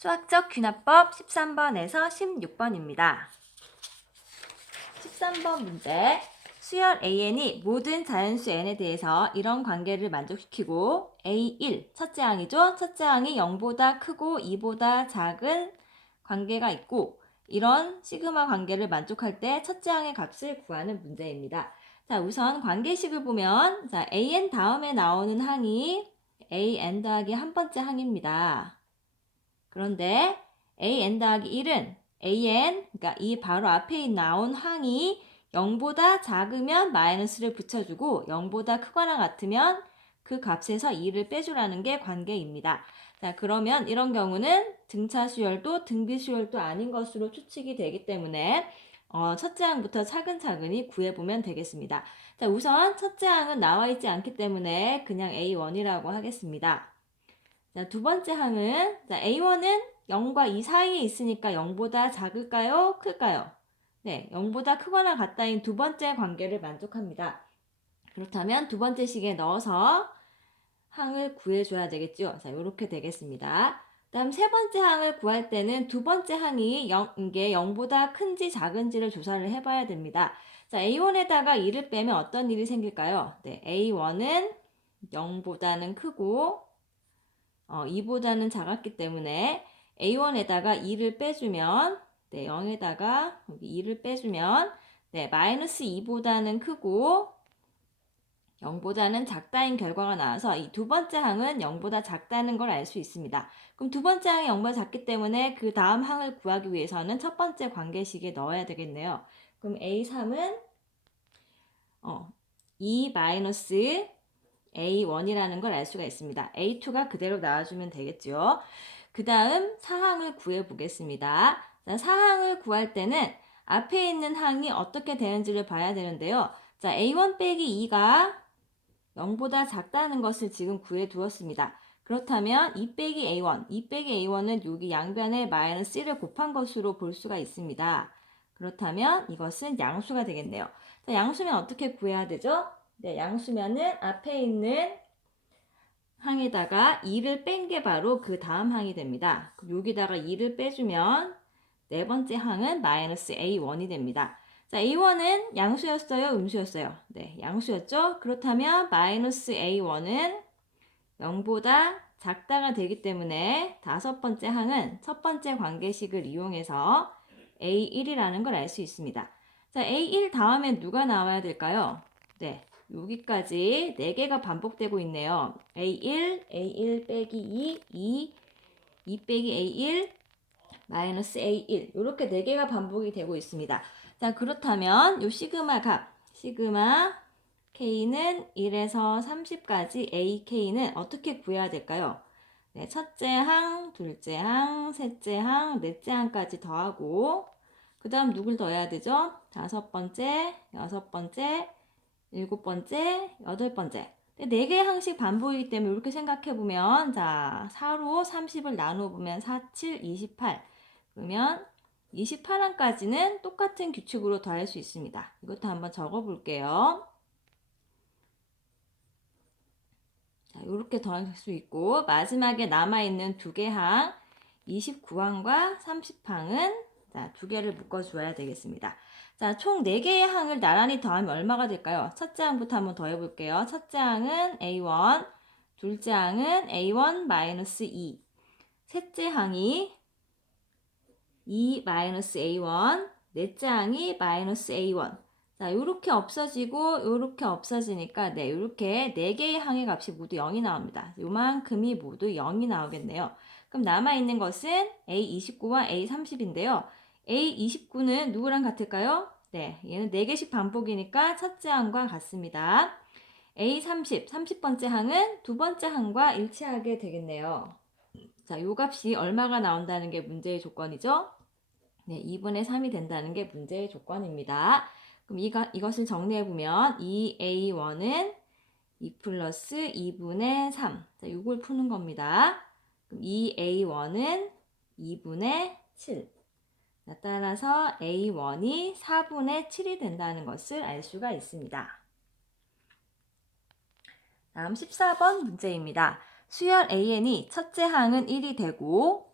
수학적 귀납법 13번에서 16번입니다. 13번 문제. 수열 AN이 모든 자연수 N에 대해서 이런 관계를 만족시키고 A1, 첫째 항이죠. 첫째 항이 0보다 크고 2보다 작은 관계가 있고 이런 시그마 관계를 만족할 때 첫째 항의 값을 구하는 문제입니다. 자, 우선 관계식을 보면 자, AN 다음에 나오는 항이 AN 더하기 한 번째 항입니다. 그런데 AN 더하기 1은 AN, 그러니까 이 바로 앞에 나온 항이 0보다 작으면 마이너스를 붙여주고 0보다 크거나 같으면 그 값에서 2를 빼주라는 게 관계입니다. 자, 그러면 이런 경우는 등차 수열도 등비 수열도 아닌 것으로 추측이 되기 때문에 첫째 항부터 차근차근히 구해보면 되겠습니다. 자, 우선 첫째 항은 나와 있지 않기 때문에 그냥 A1이라고 하겠습니다. 자, 두 번째 항은 자, A1은 0과 2 사이에 있으니까 0보다 작을까요? 클까요? 네, 0보다 크거나 같다인 두 번째 관계를 만족합니다. 그렇다면 두 번째 식에 넣어서 항을 구해줘야 되겠죠. 자, 이렇게 되겠습니다. 다음 세 번째 항을 구할 때는 두 번째 항이 이게 0보다 큰지 작은지를 조사를 해봐야 됩니다. 자, A1에다가 2를 빼면 어떤 일이 생길까요? 네, A1은 0보다는 크고 2보다는 작았기 때문에 A1에다가 2를 빼주면 네, 0에다가 여기 2를 빼주면 네, 마이너스 2보다는 크고 0보다는 작다인 결과가 나와서 이 두 번째 항은 0보다 작다는 걸 알 수 있습니다. 그럼 두 번째 항이 0보다 작기 때문에 그 다음 항을 구하기 위해서는 첫 번째 관계식에 넣어야 되겠네요. 그럼 A3은 2 마이너스 A1이라는 걸 알 수가 있습니다. A2가 그대로 나와주면 되겠죠. 그 다음 사항을 구해보겠습니다. 자, 사항을 구할 때는 앞에 있는 항이 어떻게 되는지를 봐야 되는데요. 자, A1 빼기 2가 0보다 작다는 것을 지금 구해두었습니다. 그렇다면 2 빼기 A1, 2 빼기 A1은 여기 양변에 마이너스 1을 곱한 것으로 볼 수가 있습니다. 그렇다면 이것은 양수가 되겠네요. 자, 양수면 어떻게 구해야 되죠? 네, 양수면은 앞에 있는 항에다가 2를 뺀 게 바로 그 다음 항이 됩니다. 여기다가 2를 빼주면 네 번째 항은 마이너스 A1이 됩니다. 자, A1은 양수였어요? 음수였어요? 네, 양수였죠? 그렇다면 마이너스 A1은 0보다 작다가 되기 때문에 다섯 번째 항은 첫 번째 관계식을 이용해서 A1이라는 걸 알 수 있습니다. 자, A1 다음에 누가 나와야 될까요? 네, 여기까지 4개가 반복되고 있네요. A1, A1 빼기 2, 2 빼기 A1, 마이너스 A1 이렇게 4개가 반복이 되고 있습니다. 자, 그렇다면 이 시그마 값, 시그마 K는 1에서 30까지 AK는 어떻게 구해야 될까요? 네, 첫째 항, 둘째 항, 셋째 항, 넷째 항까지 더하고 그 다음 누굴 더해야 되죠? 다섯 번째, 여섯 번째, 일곱 번째, 여덟 번째. 4개의 항씩 반복이기 때문에 이렇게 생각해보면 자, 4로 30을 나눠보면 4, 7, 28 그러면 28항까지는 똑같은 규칙으로 더할 수 있습니다. 이것도 한번 적어볼게요. 자, 이렇게 더할 수 있고 마지막에 남아있는 2개 항 29항과 30항은 자, 2개를 묶어주어야 되겠습니다. 자, 총 4개의 항을 나란히 더하면 얼마가 될까요? 첫째 항부터 한번 더해볼게요. 첫째 항은 A1, 둘째 항은 A1-2, 셋째 항이 2-A1, 넷째 항이 -A1. 자, 이렇게 없어지고 이렇게 없어지니까 네, 이렇게 4개의 항의 값이 모두 0이 나옵니다. 요만큼이 모두 0이 나오겠네요. 그럼 남아있는 것은 A29와 A30인데요. A29는 누구랑 같을까요? 네, 얘는 4개씩 반복이니까 첫째 항과 같습니다. A30, 30번째 항은 두 번째 항과 일치하게 되겠네요. 자, 요 값이 얼마가 나온다는 게 문제의 조건이죠? 네, 2분의 3이 된다는 게 문제의 조건입니다. 그럼 이것을 정리해보면 2A1은 2 플러스 2분의 3. 자, 이걸 푸는 겁니다. 그럼 2A1은 2분의 7. 자, 따라서 A1이 4분의 7이 된다는 것을 알 수가 있습니다. 다음 14번 문제입니다. 수열 AN이 첫째 항은 1이 되고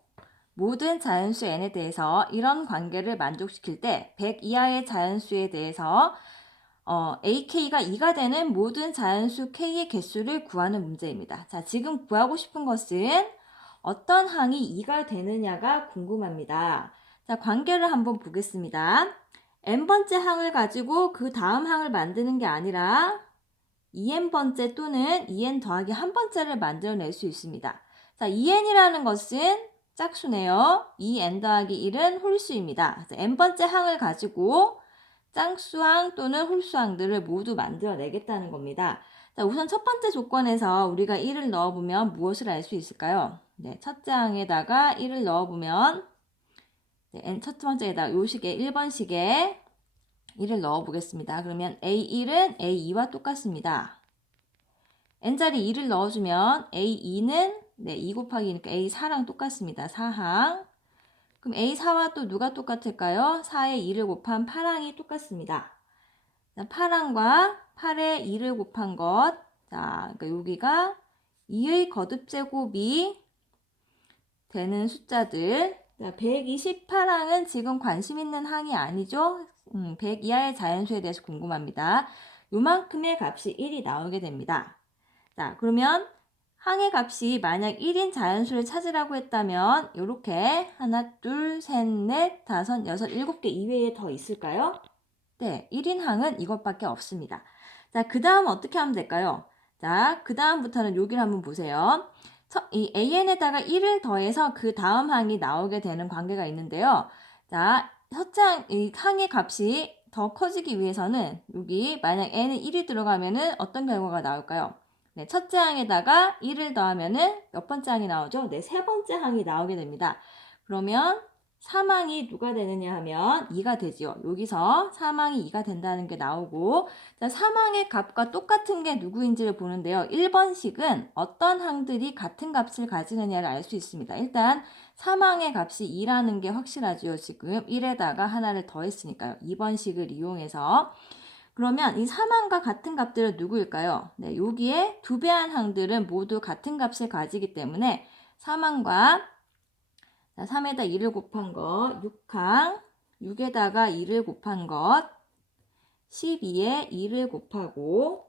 모든 자연수 n에 대해서 이런 관계를 만족시킬 때 100 이하의 자연수에 대해서 ak가 2가 되는 모든 자연수 k의 개수를 구하는 문제입니다. 자, 지금 구하고 싶은 것은 어떤 항이 2가 되느냐가 궁금합니다. 자, 관계를 한번 보겠습니다. n번째 항을 가지고 그 다음 항을 만드는 게 아니라 2n번째 또는 2n 더하기 1번째를 만들어낼 수 있습니다. 자, 2n이라는 것은 짝수네요. 2n 더하기 1은 홀수입니다. n번째 항을 가지고 짝수항 또는 홀수항들을 모두 만들어내겠다는 겁니다. 자, 우선 첫 번째 조건에서 우리가 1을 넣어보면 무엇을 알 수 있을까요? 네, 첫째 항에다가 1을 넣어보면 첫 번째에다가 요 식에 1번식에 1을 넣어보겠습니다. 그러면 A1은 A2와 똑같습니다. n자리 2를 넣어주면 A2는 2 곱하기니까 A4랑 똑같습니다. 4항. 그럼 A4와 또 누가 똑같을까요? 4에 2를 곱한 8항이 똑같습니다. 8항과 8에 2를 곱한 것. 자, 그러니까 여기가 2의 거듭제곱이 되는 숫자들. 자, 128항은 지금 관심 있는 항이 아니죠? 100 이하의 자연수에 대해서 궁금합니다. 요만큼의 값이 1이 나오게 됩니다. 자, 그러면 항의 값이 만약 1인 자연수를 찾으라고 했다면 이렇게 하나, 둘, 셋, 넷, 다섯, 여섯, 7개 이외에 더 있을까요? 네, 1인 항은 이것밖에 없습니다. 자, 그 다음 어떻게 하면 될까요? 자, 그 다음부터는 여기를 한번 보세요. 이 an에다가 1을 더해서 그 다음 항이 나오게 되는 관계가 있는데요. 자, 이 항의 값이 더 커지기 위해서는 여기 만약 n은 1이 들어가면은 어떤 결과가 나올까요? 네, 첫째 항에다가 1을 더하면은 몇 번째 항이 나오죠? 네, 세 번째 항이 나오게 됩니다. 그러면 사망이 누가 되느냐 하면 2가 되지요. 여기서 사망이 2가 된다는 게 나오고, 자, 사망의 값과 똑같은 게 누구인지를 보는데요. 1번식은 어떤 항들이 같은 값을 가지느냐를 알 수 있습니다. 일단 사망의 값이 2라는 게 확실하죠. 지금 1에다가 하나를 더했으니까요. 2번식을 이용해서. 그러면 이 사망과 같은 값들은 누구일까요? 네, 여기에 두 배한 항들은 모두 같은 값을 가지기 때문에 사망과 3에다 2를 곱한 것, 6항, 6에다가 2를 곱한 것, 12에 2를 곱하고,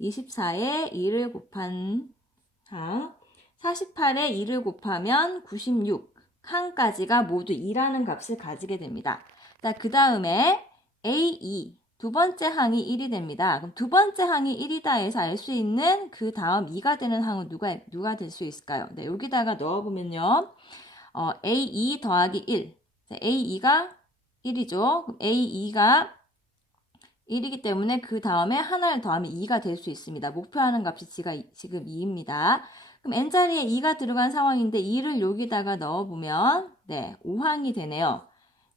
24에 2를 곱한 항, 48에 2를 곱하면 96항까지가 모두 2라는 값을 가지게 됩니다. 그 다음에 A2, 두 번째 항이 1이 됩니다. 그럼 두 번째 항이 1이다 해서 알 수 있는 그 다음 2가 되는 항은 누가 될 수 있을까요? 네, 여기다가 넣어보면요. A2 더하기 1. A2가 1이죠. 그럼 A2가 1이기 때문에 그 다음에 하나를 더하면 2가 될 수 있습니다. 목표하는 값이 지금 2입니다. 그럼 n자리에 2가 들어간 상황인데 2를 여기다가 넣어보면 5항이 되네요.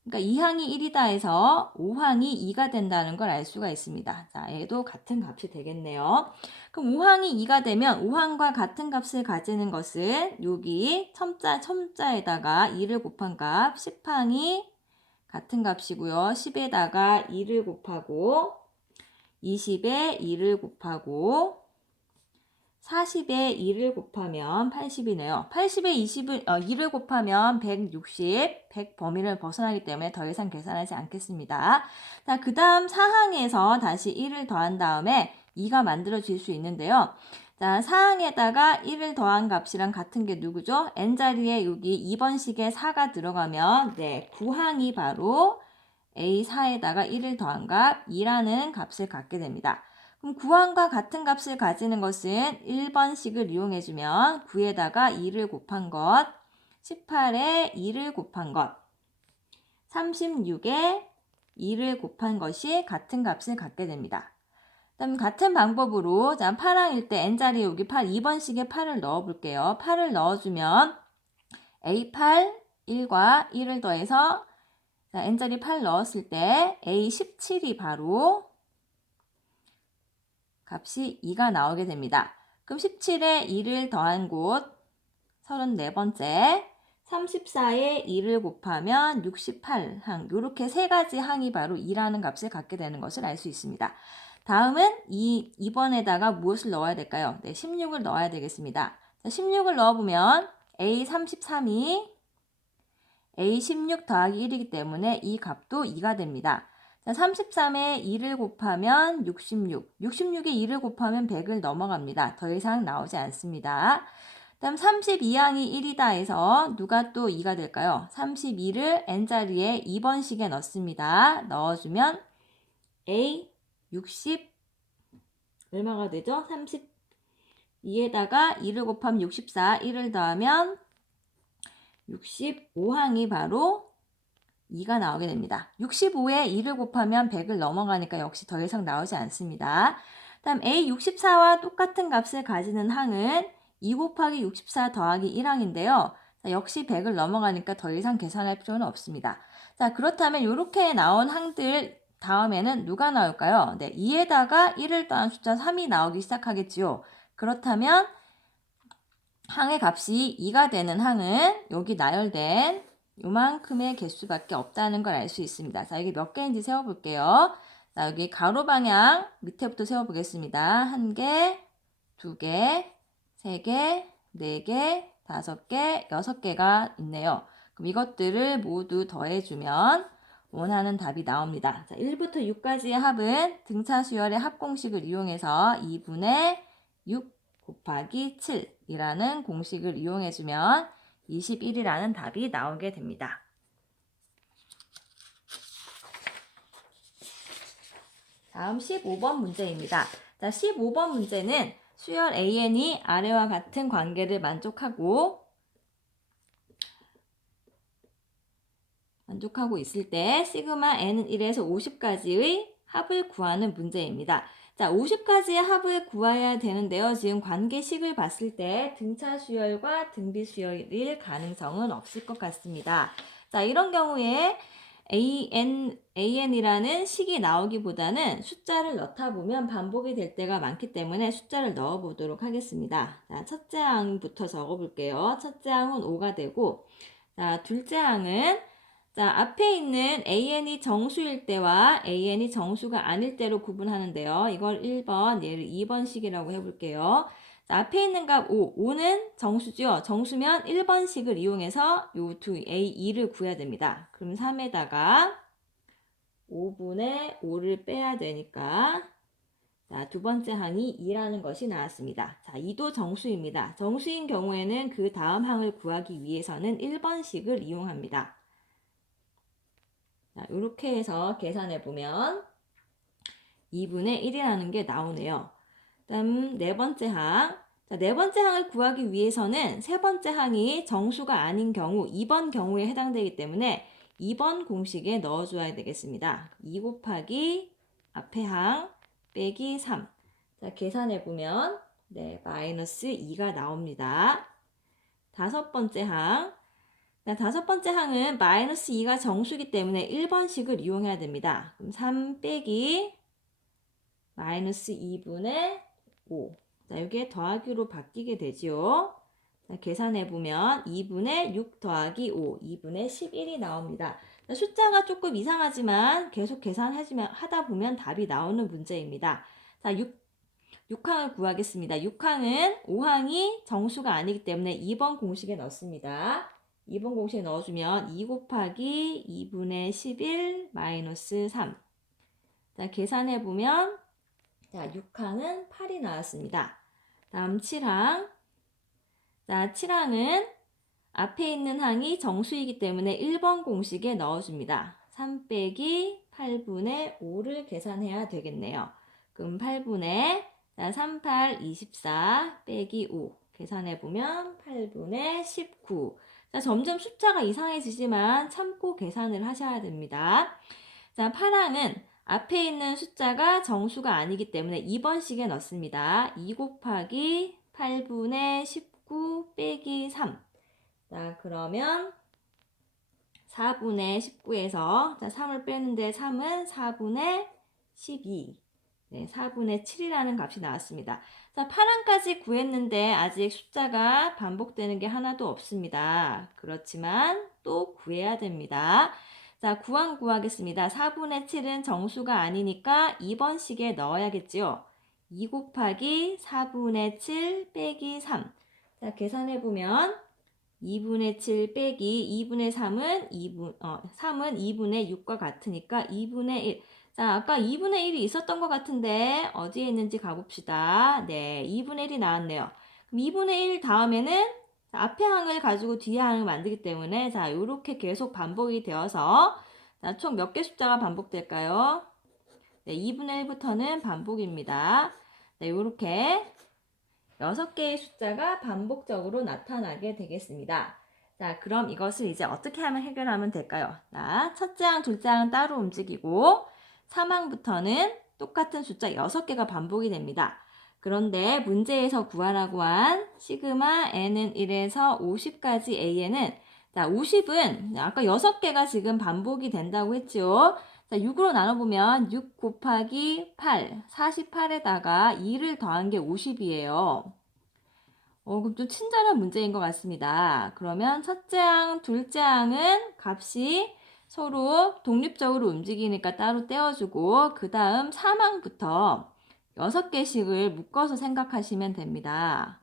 그러니까 2항이 1이다 해서 5항이 2가 된다는 걸 알 수가 있습니다. 자, 얘도 같은 값이 되겠네요. 그럼 5항이 2가 되면 5항과 같은 값을 가지는 것은 여기 첨자에다가 2를 곱한 값 10항이 같은 값이고요. 10에다가 2를 곱하고 20에 2를 곱하고 40에 2를 곱하면 80이네요. 80에 2를 곱하면 160, 100 범위를 벗어나기 때문에 더 이상 계산하지 않겠습니다. 자, 그 다음 사항에서 다시 1을 더한 다음에 2가 만들어질 수 있는데요. 자, 사항에다가 1을 더한 값이랑 같은 게 누구죠? n자리에 여기 2번식에 4가 들어가면 9항이 바로 A4에다가 1을 더한 값 2라는 값을 갖게 됩니다. 그럼 9항과 같은 값을 가지는 것은 1번식을 이용해주면 9에다가 2를 곱한 것, 18에 2를 곱한 것, 36에 2를 곱한 것이 같은 값을 갖게 됩니다. 그다음 같은 방법으로 8항일 때 n자리에 여기 2번식에 8을 넣어볼게요. 8을 넣어주면 A8, 1과 1을 더해서 n자리 8 넣었을 때 A17이 바로 값이 2가 나오게 됩니다. 그럼 17에 2를 더한 곳 34번째, 34에 2를 곱하면 68항, 이렇게 세 가지 항이 바로 2라는 값을 갖게 되는 것을 알 수 있습니다. 다음은 2번에다가 무엇을 넣어야 될까요? 16을 넣어야 되겠습니다. 16을 넣어보면 A33이 A16 더하기 1이기 때문에 이 값도 2가 됩니다. 자, 33에 2를 곱하면 66, 66에 2를 곱하면 100을 넘어갑니다. 더 이상 나오지 않습니다. 다음 32항이 1이다 해서 누가 또 2가 될까요? 32를 n자리에 2번씩에 넣습니다. 넣어주면 A 60 얼마가 되죠? 32에다가 2를 곱하면 64, 1을 더하면 65항이 바로 2가 나오게 됩니다. 65에 2를 곱하면 100을 넘어가니까 역시 더 이상 나오지 않습니다. 다음 A64와 똑같은 값을 가지는 항은 2 곱하기 64 더하기 1항인데요. 역시 100을 넘어가니까 더 이상 계산할 필요는 없습니다. 자, 그렇다면 이렇게 나온 항들 다음에는 누가 나올까요? 네, 2에다가 1을 더한 숫자 3이 나오기 시작하겠지요. 그렇다면 항의 값이 2가 되는 항은 여기 나열된 요만큼의 개수밖에 없다는 걸 알 수 있습니다. 자, 여기 몇 개인지 세워볼게요. 자, 여기 가로 방향 밑에부터 세워보겠습니다. 1개, 2개, 3개, 4개, 5개, 6개가 있네요. 그럼 이것들을 모두 더해주면 원하는 답이 나옵니다. 자, 1부터 6까지의 합은 등차 수열의 합공식을 이용해서 2분의 6 곱하기 7이라는 공식을 이용해주면 21이라는 답이 나오게 됩니다. 다음 15번 문제입니다. 자, 15번 문제는 수열 AN이 아래와 같은 관계를 만족하고 있을 때 시그마 n은 1에서 50까지의 합을 구하는 문제입니다. 자, 50까지의 합을 구해야 되는데요. 지금 관계식을 봤을 때 등차 수열과 등비 수열일 가능성은 없을 것 같습니다. 자, 이런 경우에 AN이라는 식이 나오기보다는 숫자를 넣다 보면 반복이 될 때가 많기 때문에 숫자를 넣어 보도록 하겠습니다. 자, 첫째 항부터 적어 볼게요. 첫째 항은 5가 되고, 자, 둘째 항은 자, 앞에 있는 AN이 정수일 때와 AN이 정수가 아닐 때로 구분하는데요. 이걸 1번, 얘를 2번식이라고 해볼게요. 자, 앞에 있는 값 5, 5는 정수죠. 정수면 1번식을 이용해서 요 두 A2를 구해야 됩니다. 그럼 3에다가 5분의 5를 빼야 되니까 자, 두 번째 항이 2라는 것이 나왔습니다. 자, 2도 정수입니다. 정수인 경우에는 그 다음 항을 구하기 위해서는 1번식을 이용합니다. 자, 이렇게 해서 계산해 보면 2분의 1이라는 게 나오네요. 다음 네 번째 항. 자, 네 번째 항을 구하기 위해서는 세 번째 항이 정수가 아닌 경우 2번 경우에 해당되기 때문에 2번 공식에 넣어줘야 되겠습니다. 2 곱하기 앞에 항 빼기 3. 자, 계산해 보면 네, 마이너스 2가 나옵니다. 다섯 번째 항. 자, 다섯 번째 항은 마이너스 2가 정수이기 때문에 1번식을 이용해야 됩니다. 그럼 3 빼기 마이너스 2분의 5. 자, 이게 더하기로 바뀌게 되지요. 자, 계산해보면 2분의 6 더하기 5, 2분의 11이 나옵니다. 자, 숫자가 조금 이상하지만 계속 계산하다 보면 답이 나오는 문제입니다. 자, 6항을 구하겠습니다. 6항은 5항이 정수가 아니기 때문에 2번 공식에 넣습니다. 2번 공식에 넣어주면 2 곱하기 2분의 11 마이너스 3. 자, 계산해보면 자, 6항은 8이 나왔습니다. 다음 7항. 자, 7항은 앞에 있는 항이 정수이기 때문에 1번 공식에 넣어줍니다. 3 빼기 8분의 5를 계산해야 되겠네요. 그럼 8분의 자, 3, 8, 24 빼기 5 계산해보면 8분의 19. 자, 점점 숫자가 이상해지지만 참고 계산을 하셔야 됩니다. 자, 8항은 앞에 있는 숫자가 정수가 아니기 때문에 2번식에 넣습니다. 2 곱하기 8분의 19 빼기 3. 자, 그러면 4분의 19에서 자, 3을 빼는데 3은 4분의 12. 네, 4분의 7이라는 값이 나왔습니다. 자, 8항까지 구했는데 아직 숫자가 반복되는 게 하나도 없습니다. 그렇지만 또 구해야 됩니다. 자, 9항 구하겠습니다. 4분의 7은 정수가 아니니까 2번식에 넣어야겠지요. 2 곱하기 4분의 7 빼기 3. 자, 계산해보면 2분의 7 빼기 2분의 3은 3은 2분의 6과 같으니까 2분의 1. 자, 아까 2분의 1이 있었던 것 같은데 어디에 있는지 가봅시다. 네, 2분의 1이 나왔네요. 그럼 2분의 1 다음에는 앞에 항을 가지고 뒤에 항을 만들기 때문에 자, 요렇게 계속 반복이 되어서 자, 총 몇 개 숫자가 반복될까요? 네, 2분의 1부터는 반복입니다. 네, 요렇게 6개의 숫자가 반복적으로 나타나게 되겠습니다. 자, 그럼 이것을 이제 어떻게 하면 해결하면 될까요? 자, 첫째 항, 둘째 항은 따로 움직이고 3항부터는 똑같은 숫자 6개가 반복이 됩니다. 그런데 문제에서 구하라고 한 시그마 n은 1에서 50까지 an은 자, 50은 아까 6개가 지금 반복이 된다고 했죠. 자, 6으로 나눠보면 6 곱하기 8, 48에다가 2를 더한 게 50이에요. 그럼 좀 친절한 문제인 것 같습니다. 그러면 첫째 항, 둘째 항은 값이 서로 독립적으로 움직이니까 따로 떼어주고 그 다음 3항부터 6개씩을 묶어서 생각하시면 됩니다.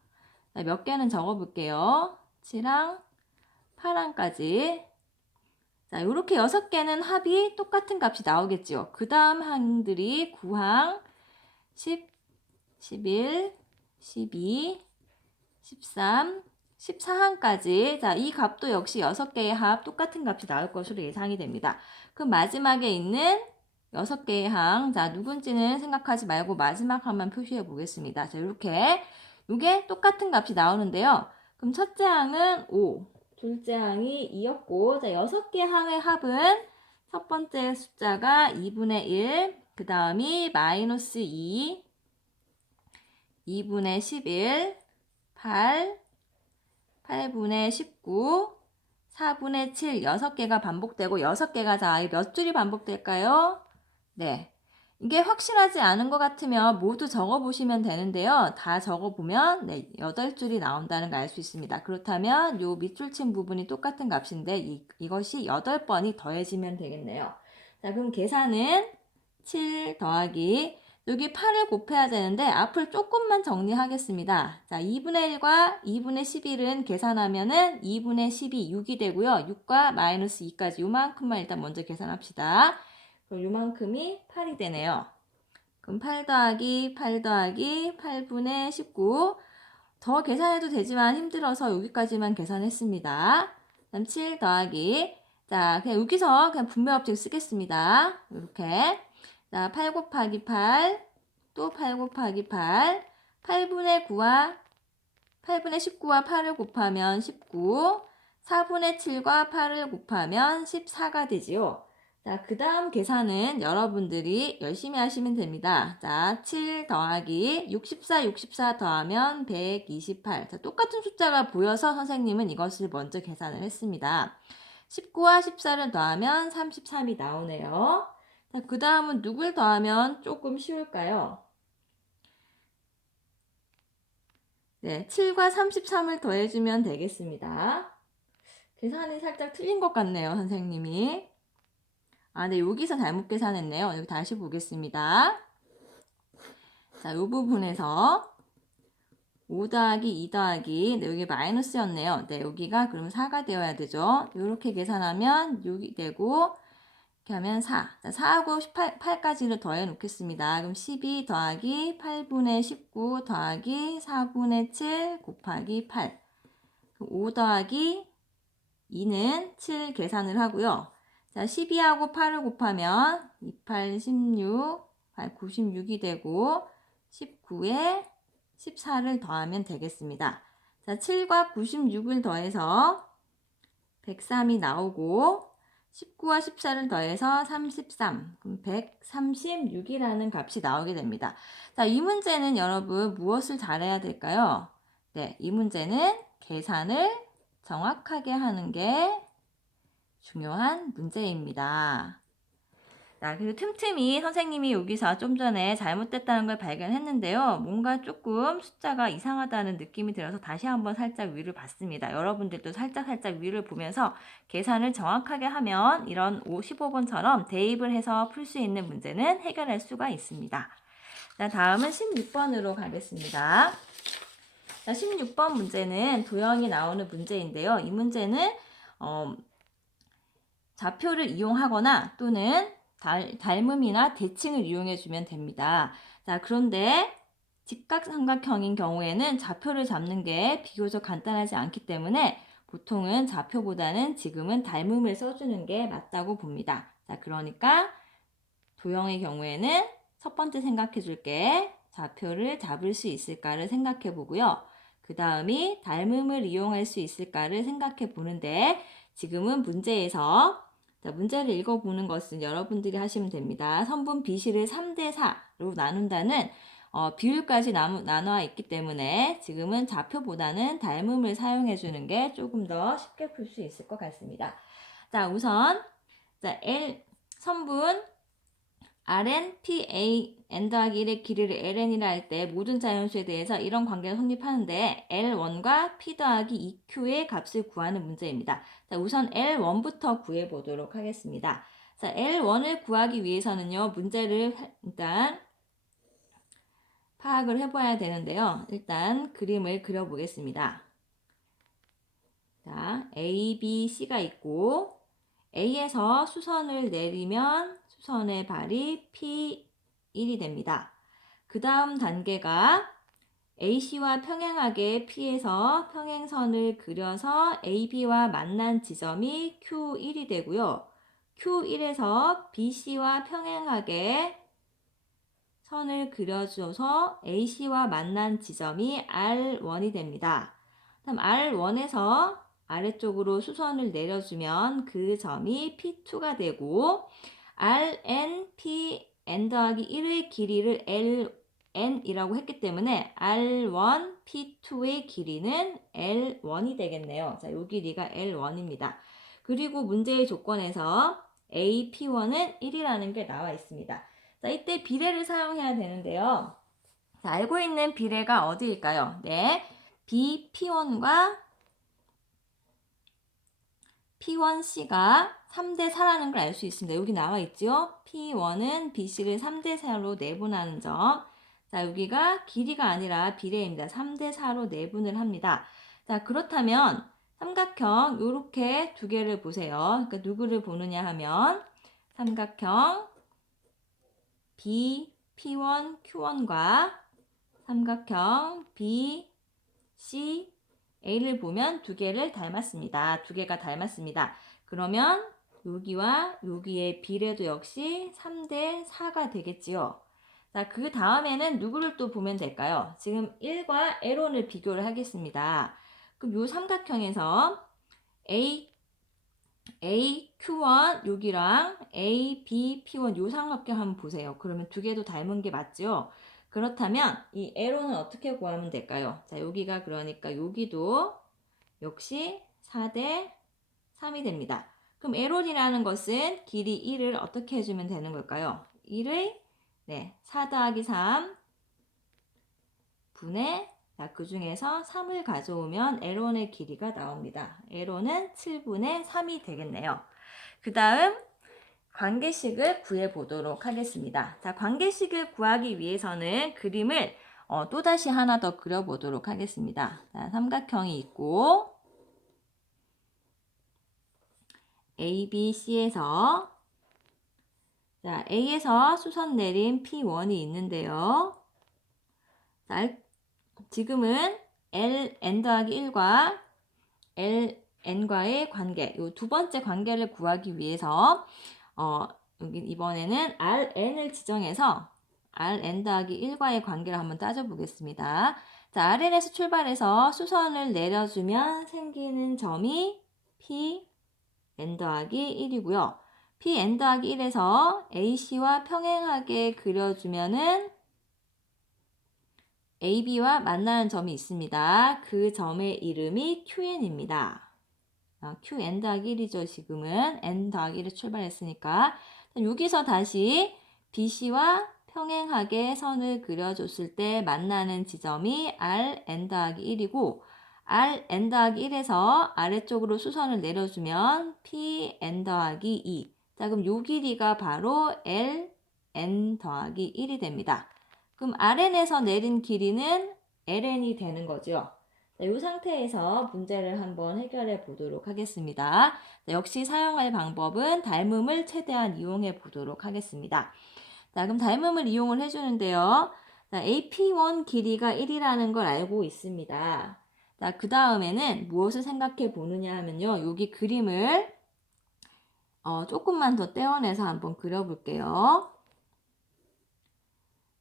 자, 몇 개는 적어볼게요. 7항, 8항까지. 자, 이렇게 6개는 합이 똑같은 값이 나오겠죠. 그 다음 항들이 9항, 10, 11, 12, 13, 14항까지. 자, 이 값도 역시 6개의 합 똑같은 값이 나올 것으로 예상이 됩니다. 그럼 마지막에 있는 6개의 항. 자, 누군지는 생각하지 말고 마지막 항만 표시해 보겠습니다. 자, 이렇게 이게 똑같은 값이 나오는데요. 그럼 첫째 항은 5, 둘째 항이 2였고, 자, 6개 항의 합은 첫 번째 숫자가 2분의 1, 그 다음이 마이너스 2, 2분의 11, 8, 8분의 19, 4분의 7, 6개가 반복되고 6개가 자, 몇 줄이 반복될까요? 네. 이게 확실하지 않은 것 같으면 모두 적어보시면 되는데요. 다 적어보면 네, 8줄이 나온다는 걸 알 수 있습니다. 그렇다면 요 밑줄 친 부분이 똑같은 값인데 이것이 8번이 더해지면 되겠네요. 자, 그럼 계산은 7 더하기 여기 8을 곱해야 되는데 앞을 조금만 정리하겠습니다. 자, 2분의 1과 2분의 11은 계산하면은 2분의 12, 6이 되고요. 6과 마이너스 2까지 요만큼만 일단 먼저 계산합시다. 그럼 요만큼이 8이 되네요. 그럼 8 더하기 8 더하기 8분의 19. 더 계산해도 되지만 힘들어서 여기까지만 계산했습니다. 그다음 7 더하기 자, 그냥 여기서 그냥 분모법칙 쓰겠습니다. 이렇게 자, 8 곱하기 8, 또 8 곱하기 8, 8분의 9와 8분의 19와 8을 곱하면 19, 4분의 7과 8을 곱하면 14가 되지요. 자, 그 다음 계산은 여러분들이 열심히 하시면 됩니다. 자, 7 더하기 64, 64 더하면 128. 자, 똑같은 숫자가 보여서 선생님은 이것을 먼저 계산을 했습니다. 19와 14를 더하면 33이 나오네요. 자, 그 다음은 누굴 더하면 조금 쉬울까요? 네, 7과 33을 더해주면 되겠습니다. 계산이 살짝 틀린 것 같네요, 선생님이. 네, 여기서 잘못 계산했네요. 여기 다시 보겠습니다. 자, 이 부분에서 5 더하기 2 더하기, 네, 여기 마이너스였네요. 네, 여기가 그러면 4가 되어야 되죠. 이렇게 계산하면 6이 되고, 이렇게 하면 4. 자, 4하고 8까지를 더해 놓겠습니다. 그럼 12 더하기 8분의 19 더하기 4분의 7 곱하기 8. 5 더하기 2는 7 계산을 하고요. 자, 12하고 8을 곱하면 28, 16, 8, 96이 되고 19에 14를 더하면 되겠습니다. 자, 7과 96을 더해서 103이 나오고 19와 14를 더해서 33, 그럼 136이라는 값이 나오게 됩니다. 자, 이 문제는 여러분 무엇을 잘해야 될까요? 네, 이 문제는 계산을 정확하게 하는 게 중요한 문제입니다. 자, 그리고 틈틈이 선생님이 여기서 좀 전에 잘못됐다는 걸 발견했는데요. 뭔가 조금 숫자가 이상하다는 느낌이 들어서 다시 한번 살짝 위를 봤습니다. 여러분들도 살짝 위를 보면서 계산을 정확하게 하면 이런 15번처럼 대입을 해서 풀 수 있는 문제는 해결할 수가 있습니다. 자, 다음은 16번으로 가겠습니다. 자, 16번 문제는 도형이 나오는 문제인데요. 이 문제는 좌표를 이용하거나 또는 닮음이나 대칭을 이용해 주면 됩니다. 자, 그런데 직각삼각형인 경우에는 좌표를 잡는 게 비교적 간단하지 않기 때문에 보통은 좌표보다는 지금은 닮음을 써주는 게 맞다고 봅니다. 자, 그러니까 도형의 경우에는 첫 번째 생각해 줄게. 좌표를 잡을 수 있을까를 생각해 보고요. 그 다음이 닮음을 이용할 수 있을까를 생각해 보는데 지금은 문제에서 자, 문제를 읽어보는 것은 여러분들이 하시면 됩니다. 선분 B씨를 3대 4로 나눈다는 비율까지 나눠 있기 때문에 지금은 좌표보다는 닮음을 사용해 주는 게 조금 더 쉽게 풀 수 있을 것 같습니다. 자, 우선 자, 선분 Rn, PA, n 더하기 1의 길이를 ln이라 할 때 모든 자연수에 대해서 이런 관계를 성립하는데 L1과 P 더하기 2Q의 값을 구하는 문제입니다. 자, 우선 L1부터 구해보도록 하겠습니다. 자, L1을 구하기 위해서는요, 문제를 일단 파악을 해봐야 되는데요. 일단 그림을 그려보겠습니다. 자, A, B, C가 있고 A에서 수선을 내리면 수선의 발이 P1이 됩니다. 그 다음 단계가 AC와 평행하게 P에서 평행선을 그려서 AB와 만난 지점이 Q1이 되고요. Q1에서 BC와 평행하게 선을 그려줘서 AC와 만난 지점이 R1이 됩니다. 그럼 R1에서 아래쪽으로 수선을 내려주면 그 점이 P2가 되고 Rn, P, n 더하기 1의 길이를 Ln이라고 했기 때문에 R1, P2의 길이는 L1이 되겠네요. 자, 요 길이가 L1입니다. 그리고 문제의 조건에서 A, P1은 1이라는 게 나와 있습니다. 자, 이때 비례를 사용해야 되는데요. 자, 알고 있는 비례가 어디일까요? 네, B, P1과 P1C가 3대 4라는 걸 알 수 있습니다. 여기 나와 있죠? P1은 BC를 3대 4로 내분하는 점. 자, 여기가 길이가 아니라 비례입니다. 3대 4로 내분을 합니다. 자, 그렇다면 삼각형 요렇게 두 개를 보세요. 그러니까 누구를 보느냐 하면 삼각형 B, P1, Q1과 삼각형 B, C, A를 보면 두 개를 닮았습니다. 두 개가 닮았습니다. 그러면 여기와 여기의 비례도 역시 3대 4가 되겠지요. 자, 그 다음에는 누구를 또 보면 될까요? 지금 1과 L1을 비교를 하겠습니다. 그럼 요 삼각형에서 A, Q1 여기랑 A, B, P1 요 삼각형 한번 보세요. 그러면 두 개도 닮은 게 맞죠? 그렇다면 이 L호는 어떻게 구하면 될까요? 자, 여기가 그러니까 여기도 역시 4대 3이 됩니다. 그럼 L호이라는 것은 길이 1을 어떻게 해주면 되는 걸까요? 1의 4 더하기 3 분의 자, 그 중에서 3을 가져오면 L1의 길이가 나옵니다. L1은 7분의 3이 되겠네요. 그 다음 관계식을 구해보도록 하겠습니다. 자, 관계식을 구하기 위해서는 그림을 또다시 하나 더 그려보도록 하겠습니다. 자, 삼각형이 있고 A, B, C에서 자, A에서 수선 내린 P1이 있는데요. 자, 지금은 Ln 더하기 1과 Ln과의 관계, 이 두 번째 관계를 구하기 위해서 여기 이번에는 Rn을 지정해서 Rn 더하기 1과의 관계를 한번 따져보겠습니다. 자, Rn에서 출발해서 수선을 내려주면 생기는 점이 Pn 더하기 1이고요. Pn 더하기 1에서 AC와 평행하게 그려주면은 AB와 만나는 점이 있습니다. 그 점의 이름이 QN입니다. QN 더하기 1이죠. 지금은 N 더하기 1에 출발했으니까 여기서 다시 BC와 평행하게 선을 그려줬을 때 만나는 지점이 RN 더하기 1이고 RN 더하기 1에서 아래쪽으로 수선을 내려주면 PN 더하기 2. 자, 그럼 요 길이가 바로 LN 더하기 1이 됩니다. 그럼 Rn에서 내린 길이는 LN이 되는 거죠. 이 상태에서 문제를 한번 해결해 보도록 하겠습니다. 역시 사용할 방법은 닮음을 최대한 이용해 보도록 하겠습니다. 자, 그럼 닮음을 이용을 해주는데요. 자, AP1 길이가 1이라는 걸 알고 있습니다. 자, 그 다음에는 무엇을 생각해 보느냐 하면요. 여기 그림을 조금만 더 떼어내서 한번 그려볼게요.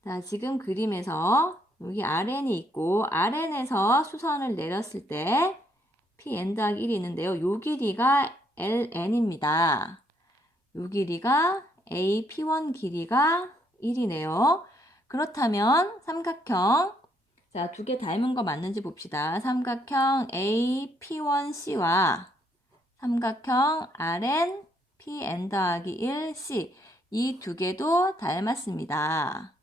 자, 지금 그림에서 여기 RN이 있고 RN에서 수선을 내렸을 때 PN 더하기 1이 있는데요. 요 길이가 LN입니다. 요 길이가 AP1 길이가 1이네요. 그렇다면 삼각형, 자, 두 개 닮은 거 맞는지 봅시다. 삼각형 AP1C와 삼각형 RN PN 더하기 1C 이 두 개도 닮았습니다.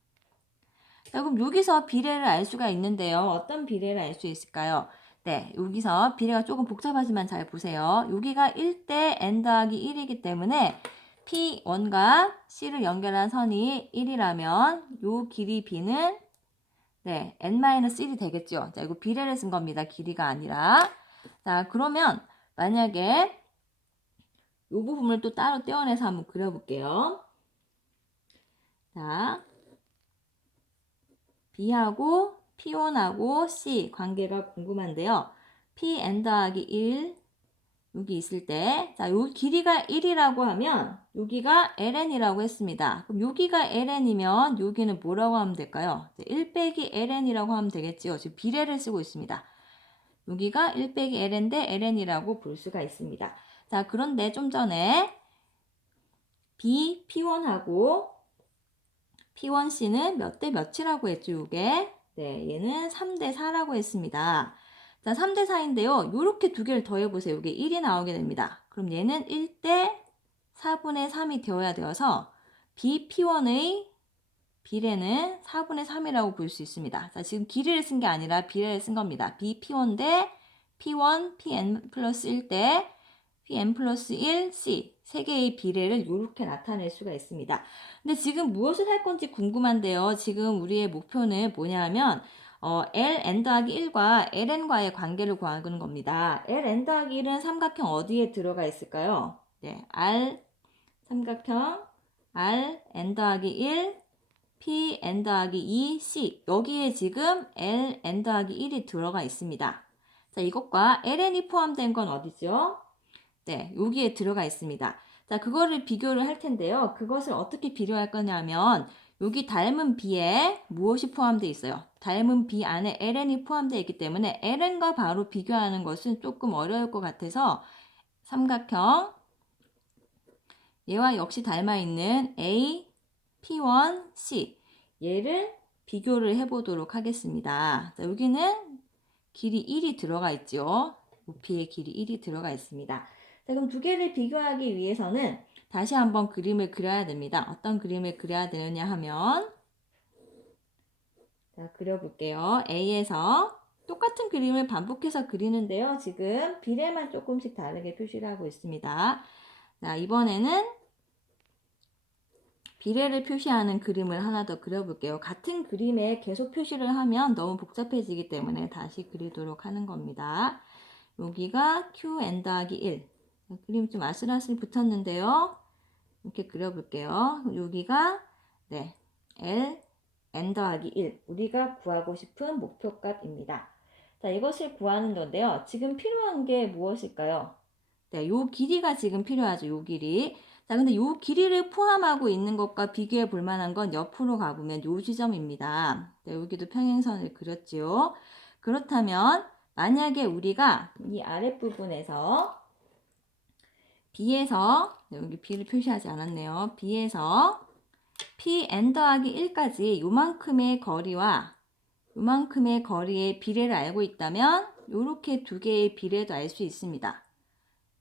자, 그럼 여기서 비례를 알 수가 있는데요. 어떤 비례를 알 수 있을까요? 네, 여기서 비례가 조금 복잡하지만 잘 보세요. 여기가 1대 n 더하기 1이기 때문에 P1과 C를 연결한 선이 1이라면 요 길이 B는 네, n-1이 되겠죠. 자, 이거 비례를 쓴 겁니다. 길이가 아니라. 자, 그러면 만약에 요 부분을 또 따로 떼어내서 한번 그려볼게요. 자, B하고 P1하고 C 관계가 궁금한데요. Pn 더하기 1 여기 있을 때, 자, 요 길이가 1이라고 하면 여기가 ln이라고 했습니다. 그럼 여기가 ln이면 여기는 뭐라고 하면 될까요? 1 빼기 ln이라고 하면 되겠지요. 지금 비례를 쓰고 있습니다. 여기가 1 빼기 ln 대 ln이라고 볼 수가 있습니다. 자, 그런데 좀 전에 B, P1하고 P1C는 몇 대 몇이라고 했죠, 요게? 네, 얘는 3대 4라고 했습니다. 자, 3대 4인데요. 요렇게 두 개를 더해보세요. 이게 1이 나오게 됩니다. 그럼 얘는 1대 4분의 3이 되어서 BP1의 비례는 4분의 3이라고 볼 수 있습니다. 자, 지금 길이를 쓴 게 아니라 비례를 쓴 겁니다. BP1 대 P1, PN 플러스 1 대 PN 플러스 1, C 세 개의 비례를 이렇게 나타낼 수가 있습니다. 근데 지금 무엇을 할 건지 궁금한데요. 지금 우리의 목표는 뭐냐면 LN 더하기 1과 LN과의 관계를 구하는 겁니다. LN 더하기 1은 삼각형 어디에 들어가 있을까요? 네, R 삼각형 RN 더하기 1, PN 더하기 2, C 여기에 지금 LN 더하기 1이 들어가 있습니다. 자, 이것과 LN이 포함된 건 어디죠? 네, 여기에 들어가 있습니다. 자, 그거를 비교를 할 텐데요. 그것을 어떻게 비교할 거냐면 여기 닮은 B에 무엇이 포함되어 있어요? 닮은 B 안에 ln이 포함되어 있기 때문에 ln과 바로 비교하는 것은 조금 어려울 것 같아서 삼각형 얘와 역시 닮아 있는 A, P1, C 얘를 비교를 해보도록 하겠습니다. 자, 여기는 길이 1이 들어가 있죠. 높이의 길이 1이 들어가 있습니다. 자, 그럼 두 개를 비교하기 위해서는 다시 한번 그림을 그려야 됩니다. 어떤 그림을 그려야 되느냐 하면 자, 그려볼게요. A에서 똑같은 그림을 반복해서 그리는데요. 지금 비례만 조금씩 다르게 표시를 하고 있습니다. 자, 이번에는 비례를 표시하는 그림을 하나 더 그려볼게요. 같은 그림에 계속 표시를 하면 너무 복잡해지기 때문에 다시 그리도록 하는 겁니다. 여기가 QN 더하기 1. 그림 좀 아슬아슬 붙었는데요. 이렇게 그려볼게요. 여기가 네 L, N 더하기 1. 우리가 구하고 싶은 목표값입니다. 자, 이것을 구하는 건데요. 지금 필요한 게 무엇일까요? 네, 요 길이가 지금 필요하죠. 요 길이. 자, 근데 요 길이를 포함하고 있는 것과 비교해 볼 만한 건 옆으로 가보면 요 지점입니다. 네, 여기도 평행선을 그렸지요. 그렇다면 만약에 우리가 이 아랫부분에서 B에서 여기 B를 표시하지 않았네요. B에서 Pn 더하기 1까지 요만큼의 거리와 요만큼의 거리의 비례를 알고 있다면 요렇게 두 개의 비례도 알 수 있습니다.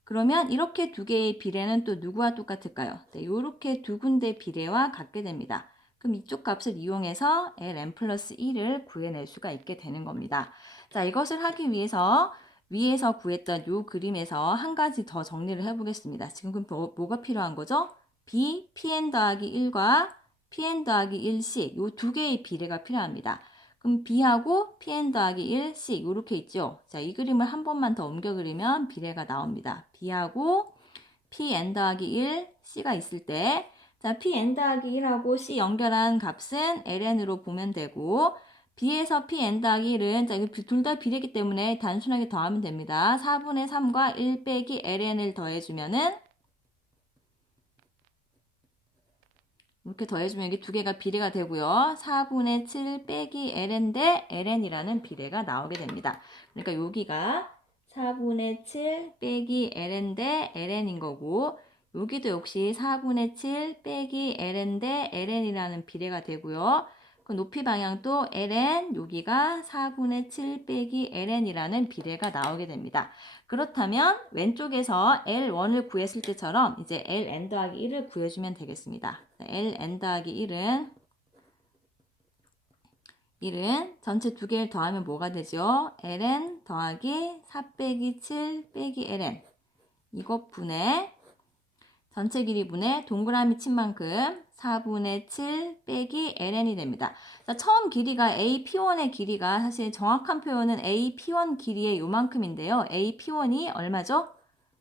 그러면 이렇게 두 개의 비례는 또 누구와 똑같을까요? 네, 이렇게 두 군데 비례와 같게 됩니다. 그럼 이쪽 값을 이용해서 ln 플러스 1을 구해낼 수가 있게 되는 겁니다. 자, 이것을 하기 위해서 위에서 구했던 이 그림에서 한 가지 더 정리를 해보겠습니다. 지금 그럼 뭐가 필요한 거죠? b, pn 더하기 1과 pn 더하기 1c 이 두 개의 비례가 필요합니다. 그럼 B하고 Pn 더하기 1, C 이렇게 있죠. 자, 이 그림을 한 번만 더 옮겨 그리면 비례가 나옵니다. B하고 Pn 더하기 1, C가 있을 때 자, Pn 더하기 1하고 C 연결한 값은 ln으로 보면 되고 B에서 Pn 더하기 1은 자, 이거 둘 다 비례기 때문에 단순하게 더하면 됩니다. 4분의 3과 1 빼기 ln을 더해주면은 이렇게 더해주면 이게 두 개가 비례가 되고요. 4분의 7 빼기 ln 대 ln이라는 비례가 나오게 됩니다. 그러니까 여기가 4분의 7 빼기 ln 대 ln인 거고 여기도 역시 4분의 7 빼기 ln 대 ln이라는 비례가 되고요. 그 높이 방향도 ln 여기가 4분의 7 빼기 ln이라는 비례가 나오게 됩니다. 그렇다면 왼쪽에서 L1을 구했을 때처럼 이제 Ln 더하기 1을 구해주면 되겠습니다. Ln 더하기 1은 전체 두 개를 더하면 뭐가 되죠? Ln 더하기 4 빼기 7 빼기 Ln 이것 분의 전체 길이 분의 동그라미 친 만큼 4분의 7 빼기 ln이 됩니다. 자, 처음 길이가 AP1의 길이가 사실 정확한 표현은 AP1 길이의 요만큼인데요. AP1이 얼마죠?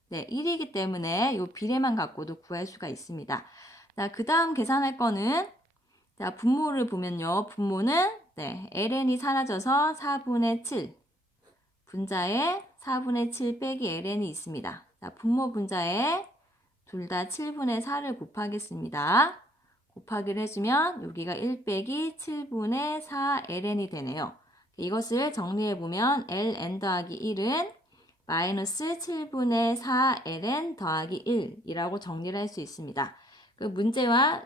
네, 1이기 때문에 요 비례만 갖고도 구할 수가 있습니다. 자, 그 다음 계산할 거는 자, 분모를 보면요. 분모는 네, ln이 사라져서 4분의 7 분자에 4분의 7 빼기 ln이 있습니다. 자, 분모 분자에 둘 다 7분의 4를 곱하겠습니다. 곱하기를 해주면 여기가 1 빼기 7분의 4 ln이 되네요. 이것을 정리해보면 ln 더하기 1은 마이너스 7분의 4 ln 더하기 1이라고 정리를 할 수 있습니다. 그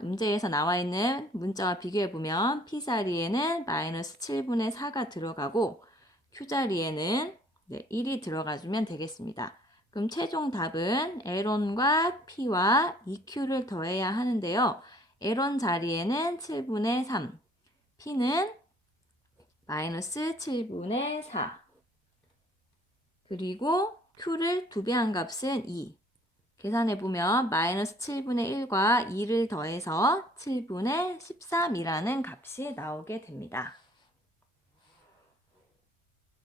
문제에서 나와 있는 문자와 비교해보면 P자리에는 마이너스 7분의 4가 들어가고 Q자리에는 1이 들어가주면 되겠습니다. 그럼 최종 답은 L1과 P와 EQ를 더해야 하는데요. L1 자리에는 7분의 3, P는 마이너스 7분의 4, 그리고 Q를 2배 한 값은 2. 계산해보면 마이너스 7분의 1과 2를 더해서 7분의 13이라는 값이 나오게 됩니다.